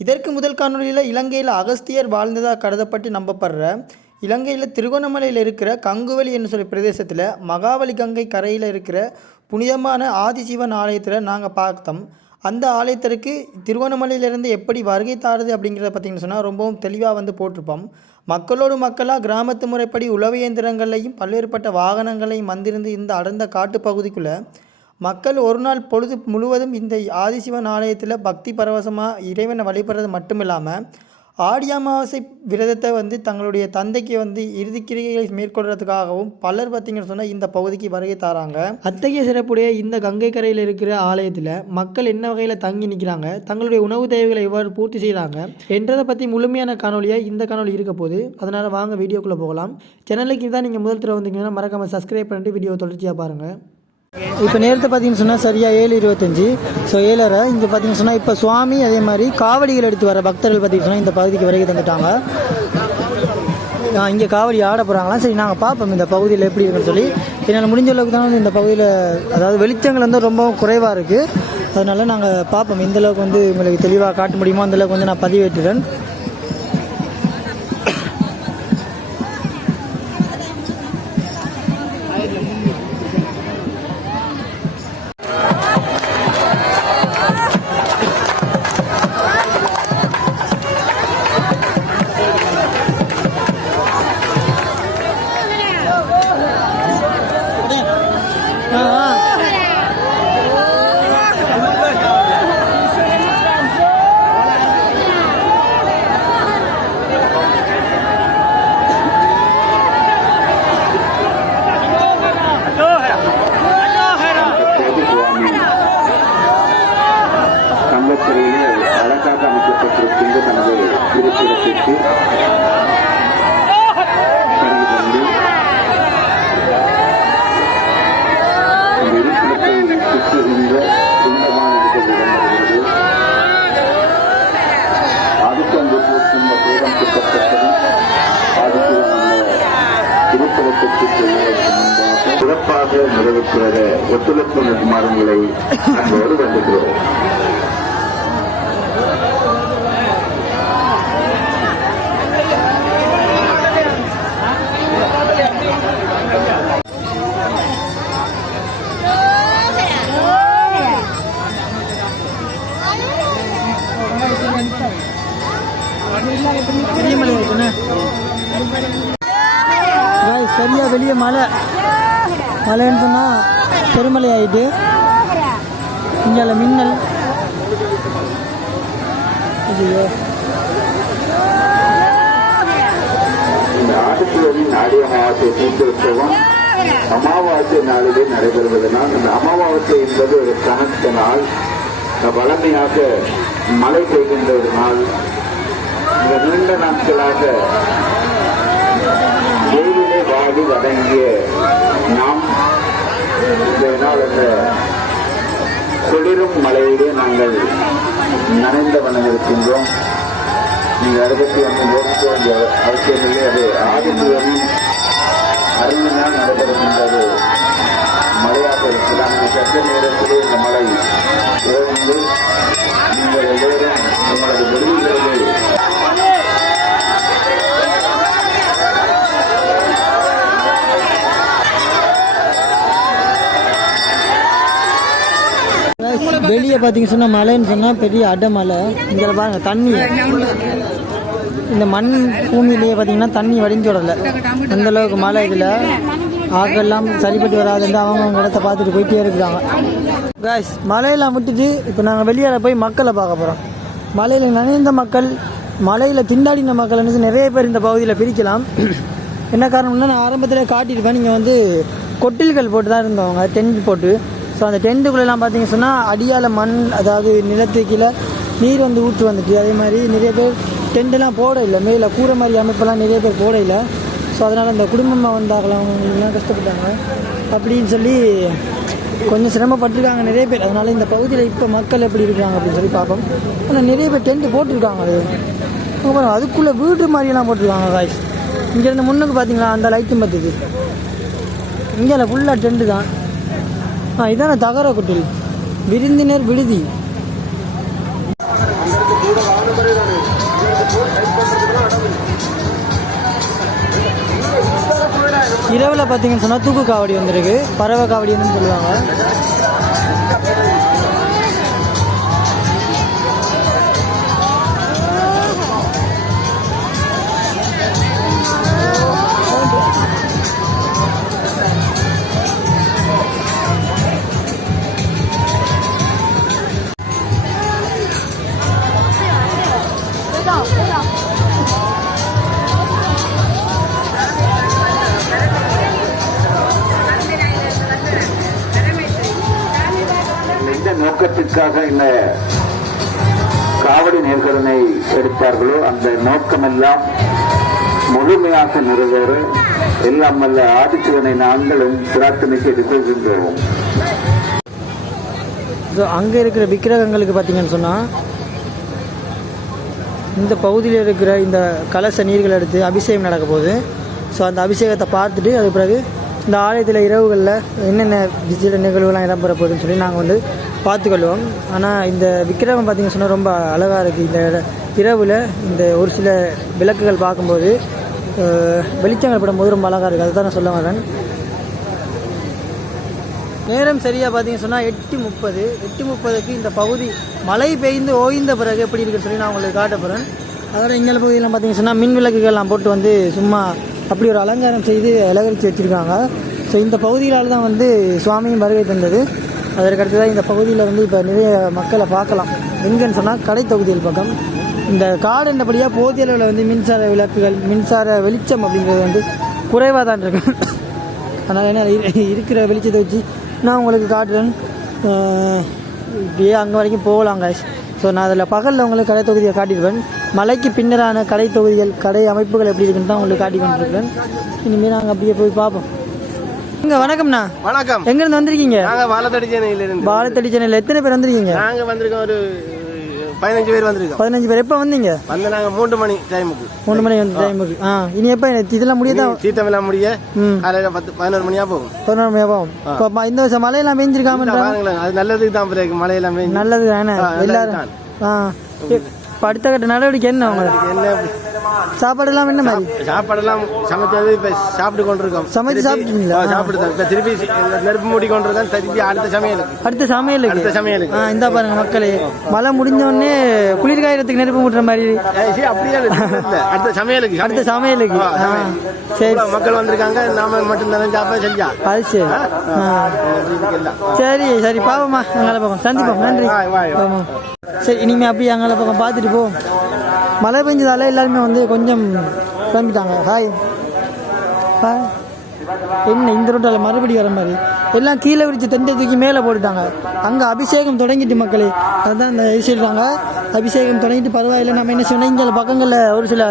இதற்கு முதல் காணொலியில் இலங்கையில் அகஸ்தியர் வாழ்ந்ததாக கருதப்பட்டு நம்பப்படுற இலங்கையில் திருகோணமலையில் இருக்கிற கங்குவலி என்று சொல்லி பிரதேசத்தில் மகாவலி கங்கை கரையில் இருக்கிற புனிதமான ஆதிசிவன் ஆலயத்தில் நாங்கள் பார்த்தோம். அந்த ஆலயத்திற்கு திருவண்ணாமலையிலிருந்து எப்படி வருகை தாருது அப்படிங்கிறத பார்த்தீங்கன்னு சொன்னால் ரொம்பவும் தெளிவாக வந்து போட்டிருப்போம். மக்களோடு மக்களாக கிராமத்து முறைப்படி உழவு இயந்திரங்களையும் பல்வேறுபட்ட வாகனங்களையும் வந்திருந்து இந்த அடர்ந்த காட்டுப்பகுதிக்குள்ளே மக்கள் ஒரு நாள் பொழுது முழுவதும் இந்த ஆதிசிவன் ஆலயத்தில் பக்தி பரவசமாக இறைவனை வழிபடுறது மட்டும் இல்லாமல் ஆடி அமாவாசை விரதத்தை வந்து தங்களுடைய தந்தைக்கு வந்து இறுதி கிரிகைகளை மேற்கொள்றதுக்காகவும் பலர் பார்த்தீங்கன்னு சொன்னால் இந்த பகுதிக்கு வருகை தராங்க. அத்தகைய சிறப்புடைய இந்த கங்கை கரையில் இருக்கிற ஆலயத்தில் மக்கள் என்ன வகையில் தங்கி நிற்கிறாங்க தங்களுடைய உணவு தேவைகளை எவ்வாறு பூர்த்தி செய்கிறாங்க என்றதை பற்றி முழுமையான காணொலியாக இந்த காணொலி இருக்க போது அதனால் வாங்க வீடியோக்குள்ளே போகலாம். சேனலுக்கு தான் நீங்கள் முதல் தடவை வந்தீங்கன்னா மறக்காமல் சப்ஸ்கிரைப் பண்ணிட்டு வீடியோ தொடர்ச்சியாக பாருங்கள் இப்போ நேரத்தை பார்த்தீங்கன்னு சொன்னால் சரியாக ஏழு இருபத்தஞ்சி. ஸோ ஏழரை. இங்கே பார்த்தீங்கன்னு சொன்னால் இப்போ சுவாமி அதே மாதிரி காவடிகள் எடுத்து வர பக்தர்கள் பார்த்தீங்கன்னு சொன்னால் இந்த பகுதிக்கு வருகை தந்துட்டாங்க. இங்கே காவடி ஆட போகிறாங்களா சரி நாங்கள் பார்ப்போம் இந்த பகுதியில் எப்படி இருக்குன்னு சொல்லி. என்னால் முடிஞ்ச அளவுக்கு தான் வந்து இந்த பகுதியில் அதாவது வெளிச்சங்கள் வந்து ரொம்ப குறைவாக இருக்குது அதனால நாங்கள் பார்ப்போம். எந்த அளவுக்கு வந்து உங்களுக்கு தெளிவாக காட்ட முடியுமோ அந்த அளவுக்கு வந்து நான் பதிவேற்றுறேன். சிறப்பாக நிறைவேற்றுகிற ஒத்துழைப்பு நிர்மாணங்களை அன்போடு வேண்டுகிறோம். மலை மலைன்னு சொன்னால் பெருமலை ஆகிட்டு இங்கே மின்னல். ஐயோ இந்த ஆட்டுக்குழுவின் அமாவாசை தீர்த்தோற்சவம் அமாவாசை நாளிலே நடைபெறுவதனால் இந்த அமாவாசை என்பது ஒரு கணக்க நாள். வளமையாக மழை பெய்கின்ற ஒரு நாள். இந்த நீண்ட நாட்களாக பாடி வாடி வதங்கிய நாம் இந்த அந்த குளிரும் மலையிலே நாங்கள் நனைந்த வண்ணம் இருக்கின்றோம் நீங்கள் அறுபத்தி ஒன்று நோக்க வேண்டிய அவசியமில்லை. அது ஆதிபுரம் அருமையாக நடைபெறுகின்றது. மழையாக இருக்கலாம் சட்ட நேரத்திலே இந்த மழை இருந்து நீங்கள் எல்லோரும் உங்களது வெளியிலிருந்து வெளியே பார்த்தீங்க சொன்னால் மலைன்னு சொன்னால் பெரிய அடை மலை இங்கே தண்ணி. இந்த மண் பூமியிலேயே பார்த்தீங்கன்னா தண்ணி வடிஞ்சு விடலை. அந்த அளவுக்கு மழை இதில். ஆக்கெல்லாம் சரிப்பட்டு வராதுன்னு அவங்க அவங்க இடத்த பார்த்துட்டு போயிட்டே இருக்கிறாங்க. காய்ஸ் மலையெல்லாம் விட்டுட்டு இப்போ நாங்கள் வெளியே போய் மக்களை பார்க்க போகிறோம் மலையில் நனைந்த மக்கள் மலையில் திண்டாடின மக்கள் என்ன நிறைய பேர் இந்த பகுதியில் பிரிக்கலாம். என்ன காரணம்னா நான் ஆரம்பத்தில் காட்டியிருப்பேன் நீங்கள் வந்து கொட்டில்கள் போட்டு தான் இருந்தவங்க டென்ட் போட்டு. ஸோ அந்த டென்ட்டுக்குள்ளெல்லாம் பார்த்தீங்க சொன்னால் அடியால் மண் அதாவது நிலத்து கீழே நீர் வந்து ஊற்று வந்துட்டு அதே மாதிரி நிறைய பேர் டென்ட்டெல்லாம் போட இல்லை மேலே கூரை மாதிரி அமைப்பெல்லாம் நிறைய பேர் போட இல்லை ஸோ அதனால் அந்த குடும்பமாக வந்தாகலாம் கஷ்டப்பட்டாங்க. அப்படின்னு சொல்லி கொஞ்சம் சிரமப்பட்டிருக்காங்க நிறைய பேர். அதனால் இந்த பகுதியில் இப்போ மக்கள் எப்படி இருக்காங்க அப்படின்னு சொல்லி பார்ப்போம். ஆனால் நிறைய பேர் டென்ட் போட்டிருக்காங்க அது. அப்புறம் அதுக்குள்ளே வீடு மாதிரியெல்லாம் போட்டிருக்காங்க காய்ஸ் இங்கேருந்து முன்னுக்கு பார்த்தீங்களா அந்த லைட்டும் பார்த்துக்கு இங்கே ஃபுல்லாக டென்ட்டு தான் ஆ இதான தகர குட்டில். விருந்தினர் விடுதி. இரவில் பார்த்தீங்கன்னு சொன்னால் தூக்கு காவடி வந்திருக்கு. பறவை காவடின்னு சொல்லுவாங்க. எதற்காக இந்த காவடி நேர்கடனை எடுத்தார்களோ அந்த நோக்கமெல்லாம் முழுமையாக நிறைவேற எல்லாம் அல்ல ஆதிச்சிவனை நாங்களும் பிரார்த்தனை செய்து கொள்கின்றோம் அங்கே இருக்கிற விக்கிரகங்களுக்கு பார்த்தீங்கன்னு சொன்னால் இந்த பகுதியில் இருக்கிற இந்த கலச நீர்கள் எடுத்து அபிஷேகம் நடக்க போகுது. ஸோ அந்த அபிஷேகத்தை பார்த்துட்டு அது பிறகு இந்த ஆலயத்தில் இரவுகளில் என்னென்ன விஜய நிகழ்வுலாம் இடம்பெற போகுதுன்னு சொல்லி நாங்கள் வந்து பார்த்துக்கொள்வோம். ஆனால் இந்த விக்கிரகம் பார்த்தீங்கன்னு சொன்னால் ரொம்ப அழகாக இருக்குது இந்த இட- இரவில் இந்த ஒரு சில விளக்குகள் பார்க்கும்போது வெளிச்சங்கள் படும்போது ரொம்ப அழகாக இருக்குது அதுதான் நான் சொல்ல வரேன். நேரம் சரியாக பார்த்தீங்கன்னு சொன்னால் எட்டு முப்பது. எட்டு முப்பதுக்கு இந்த பகுதி மழை பெய்ந்து ஓய்ந்த பிறகு எப்படி இருக்குன்னு சொல்லி நான் உங்களுக்கு காட்ட போகிறேன் அதோட எங்கள் பகுதியில் பார்த்தீங்கன்னு சொன்னால் மின் விளக்குகள்லாம் போட்டு வந்து சும்மா அப்படி ஒரு அலங்காரம் செய்து அலங்கரித்து வச்சுருக்காங்க. ஸோ இந்த பகுதிகளால் தான் வந்து சுவாமியும் வருகை தந்தது. அதற்கடுத்து தான் இந்த பகுதியில் வந்து இப்போ நிறைய மக்களை பார்க்கலாம். எங்கன்னு சொன்னால் கடை தொகுதியில் பக்கம். இந்த காடு என்னபடியாக போதிய அளவில் வந்து மின்சார விளக்குகள் மின்சார வெளிச்சம் அப்படிங்கிறது வந்து குறைவாக தான் இருக்கும் அதனால் என்ன இருக்கிற வெளிச்சத்தை வச்சு நான் உங்களுக்கு காட்டுறேன். இப்படியே அங்கே வரைக்கும் போகலாம் காய்ஸ் ஸோ நான் அதில் பகலில் உங்களுக்கு கடை தொகுதியை காட்டிடுவேன் மலைக்கு பின்னரான கடை தொகுதிகள் கடை அமைப்புகள் எப்படி இருக்குன்னு தான் உங்களுக்கு காட்டி கொண்டிருக்கிறேன். இனிமேல் நாங்கள் அப்படியே போய் பார்ப்போம். இங்கே வணக்கம்ண்ணா. வணக்கம். எங்கேருந்து வந்திருக்கீங்க? நாங்க வாழத்தடி சென்னையில இருந்து பாலத்தடி சென்னையில் எத்தனை பேர் வந்திருக்கீங்க? நாங்க வந்திருக்கோம் ஒரு பதினஞ்சு பேர் வந்திருக்கோம். பதினஞ்சு பேர். எப்போ வந்தீங்க? வந்து நாங்க மூன்று மணி டைமுக்கு மூணு மணி வந்து டைமுக்கு ஆ இனி எப்போ இதெல்லாம் முடியதான் தீர்த்தம் எல்லாம் முடிய காலையில பத்து பதினோரு மணியா போகும் பதினொரு மணி ஆகும். இப்போ இந்த வருஷம் மழையெல்லாம் பாருங்களேன் அது நல்லதுக்கு தான் பிறகு மழை எல்லாம் பெய்ஞ்சு. நல்லது தானே எல்லாரும். ஆ. அடுத்த கட்ட நடவடிக்கை என்ன உங்களுக்கு? என்ன? சாப்பாடு எல்லாம் என்ன மாதிரி? சாப்பாடெல்லாம் சமைச்சது இப்ப சாப்பிட்டு கொண்டிருக்கோம். சமைச்சு சாப்பிட்டீங்களா? சாப்பிட்டு இப்ப திருப்பி நெருப்பு மூடி கொண்டிருக்கோம் திருப்பி அடுத்த சமையலுக்கு. அடுத்த சமையலுக்கு? அடுத்த சமையலுக்கு. இந்த பாருங்க மக்களே. மழை முடிஞ்ச உடனே குளிர் காயறதுக்கு நெருப்பு மூட்டுற மாதிரி. அப்படியே. அடுத்த சமையலுக்கு. அடுத்த சமையலுக்கு. சமையல். சரி. மக்கள் வந்திருக்காங்க. நாம மட்டும் தானே சாப்பாடு செஞ்சா? அது சரி. சரி சரி. பாவம்மா. அங்கால பக்கம் சந்திப்போம். நன்றி. சரி இனிமே அப்படியே அங்கால பக்கம் பார்த்துட்டு போ. மழை பெஞ்சதால எல்லாருமே வந்து கொஞ்சம் கிளம்பிட்டாங்க. ஹாய் ஹாய் என்ன இந்த ரோட்டில் மறுபடியும் வர மாதிரி? எல்லாம் கீழே விரிச்சு தெண்டை தூக்கி மேலே போட்டுட்டாங்க. அங்கே அபிஷேகம் தொடங்கிட்டு மக்களே. அதுதான் இந்த சொல்கிறாங்க அபிஷேகம் தொடங்கிட்டு பரவாயில்லை. நம்ம என்ன சொன்னால் இங்கே பக்கங்களில் ஒரு சில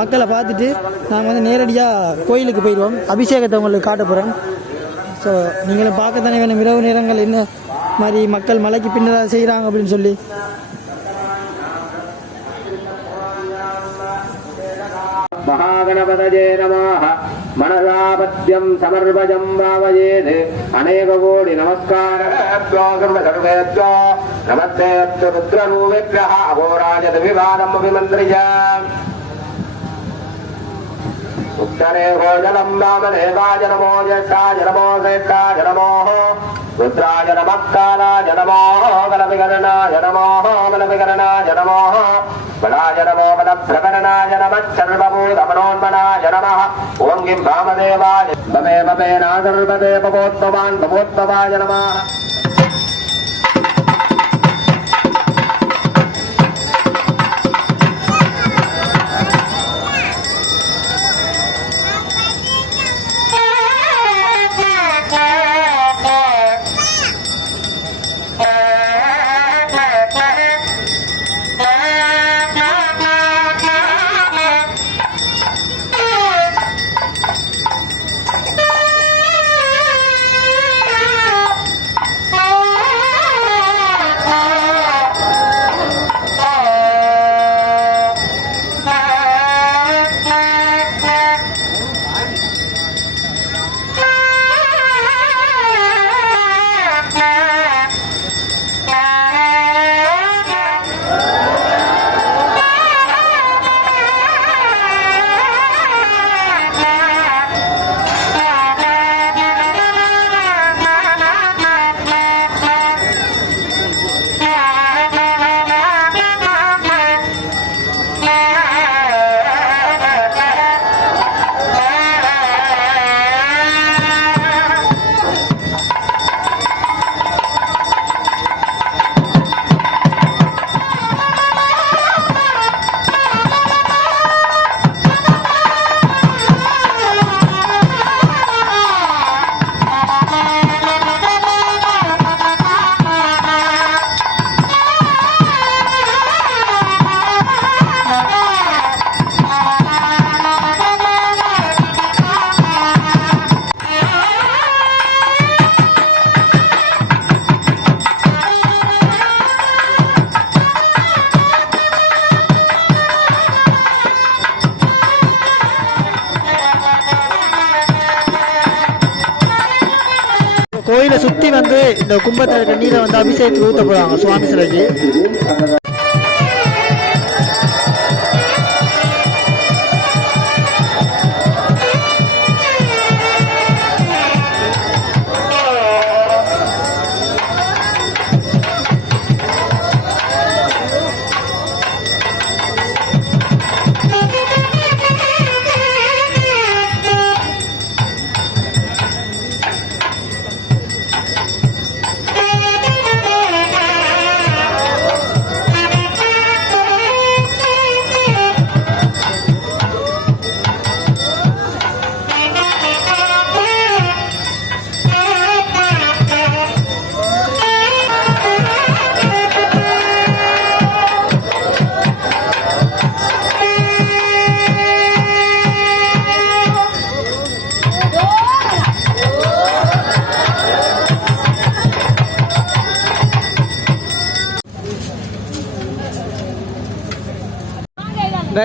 மக்களை பார்த்துட்டு நாங்கள் வந்து நேரடியாக கோயிலுக்கு போயிடுவோம். அபிஷேகத்தை உங்களுக்கு காட்ட போகிறோம் ஸோ நீங்களும் பார்க்கத்தானே வேணும். இரவு நேரங்கள் என்ன மாதிரி மக்கள் மலைக்கு பின்னதாக செய்கிறாங்க அப்படின்னு சொல்லி. మహాగణపతజే నమ మనసాపత్యం సమర్పజం భావయేత్ అనేక కోడి నమస్కార నమస్తే రుద్రూవిగ్రహ అహోరాజత వివాదం అభిమంత్రిజ ఉత్తరే భోజనం వామదేవాయ నమో జ్యేష్ఠాయ నమో శ్రేష్ఠాయ నమో రుద్రాయ నమఃకాలాయ నమో బలాయ నమో మన ప్రగణనాయ నమచ్చర్వభూతమనోన్మనాయ నమ ఓం గిం భామదేవాయ భవే భవే నాగర్భదే భవోద్భవాన్ భవోద్భవాయ నమ கோயிலை சுற்றி வந்து இந்த கும்பத்தில் இருக்க நீரை வந்து அபிஷேகத்துக்கு ஊற்ற போகிறாங்க சுவாமி சிலைக்கு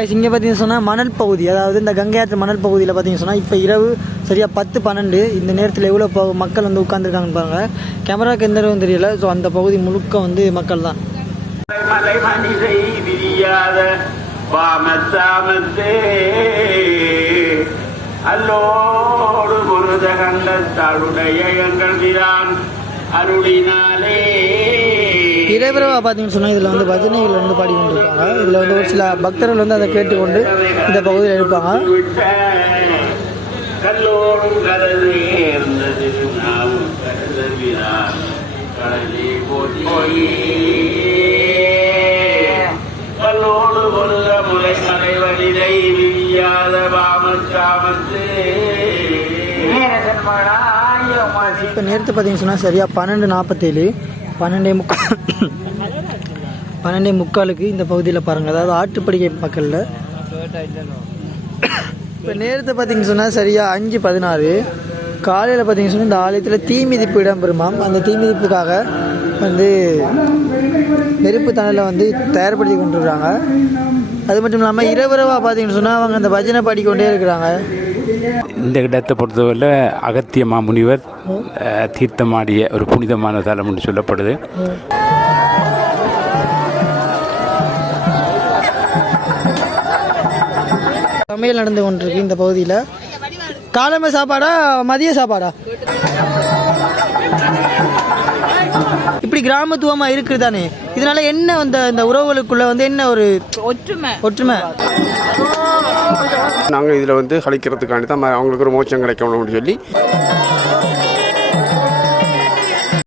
கைஸ் இங்கே பார்த்தீங்கன்னு சொன்னால் மணல் பகுதி அதாவது இந்த கங்கை ஆற்று மணல் பகுதியில் பார்த்தீங்கன்னு சொன்னால் இப்போ இரவு சரியாக பத்து பன்னெண்டு இந்த நேரத்தில் எவ்வளோ மக்கள் வந்து உட்காந்துருக்காங்கன்னு பாருங்கள் கேமராவுக்கு எந்த அளவும் தெரியல ஸோ அந்த பகுதி முழுக்க வந்து மக்கள் தான். விரியாத அல்லோடு முருத கண்டத்தாளுடைய எங்கள் விரான் அருளினாலே. இறைவரவா பார்த்தீங்கன்னு சொன்னால் இதில் வந்து பஜனைகள் வந்து பாடிக்கொண்டு இருப்பாங்க இதில் வந்து ஒரு சில பக்தர்கள் வந்து அதை கேட்டுக்கொண்டு இந்த பகுதியில் இருப்பாங்க. கல்லோடும் நேர்ந்தது நாம் கடலே போய் கல்லோடு பாமச்சாமத்தே இப்போ நேரத்தை பார்த்தீங்கன்னு சொன்னால் சரியாக பன்னெண்டு நாற்பத்தேழு பன்னெண்டே முக்கால். பன்னெண்டே முக்காலுக்கு இந்த பகுதியில் பாருங்கள் அதாவது ஆட்டுப்படுகை பக்கத்தில் இப்போ நேரத்தை பார்த்தீங்கன்னு சொன்னால் சரியாக அஞ்சு பதினாறு. காலையில் பார்த்தீங்கன்னு சொன்னால் இந்த ஆலயத்தில் தீ மிதிப்பு இடம்பெறுமாம் அந்த தீ மிதிப்புக்காக வந்து நெருப்பு தணலை வந்து தயார்படுத்தி கொண்டுருக்காங்க அது மட்டும் இல்லாமல் இரவரவாக பார்த்தீங்கன்னு சொன்னால் அவங்க அந்த பஜனை பாடிக்கொண்டே இருக்கிறாங்க. இந்த இடத்தை பொறுத்தவரை அகத்திய மாமுனிவர் தீர்த்தமாடிய ஒரு புனிதமான தலம் என்று சொல்லப்படுது. சமையல் நடந்து கொண்டிருக்கு இந்த பகுதியில். காலமை சாப்பாடா மதிய சாப்பாடா? இப்படி கிராமத்துவமா இருக்குது தானே இதனால என்ன அந்த இந்த உறவுகளுக்குள்ள வந்து என்ன ஒரு ஒற்றுமை. ஒற்றுமை? நாங்கள் இதில் வந்து கழிக்கிறதுக்காண்டி தான் அவங்களுக்கு ஒரு மோச்சம் கிடைக்கணும்னு சொல்லி.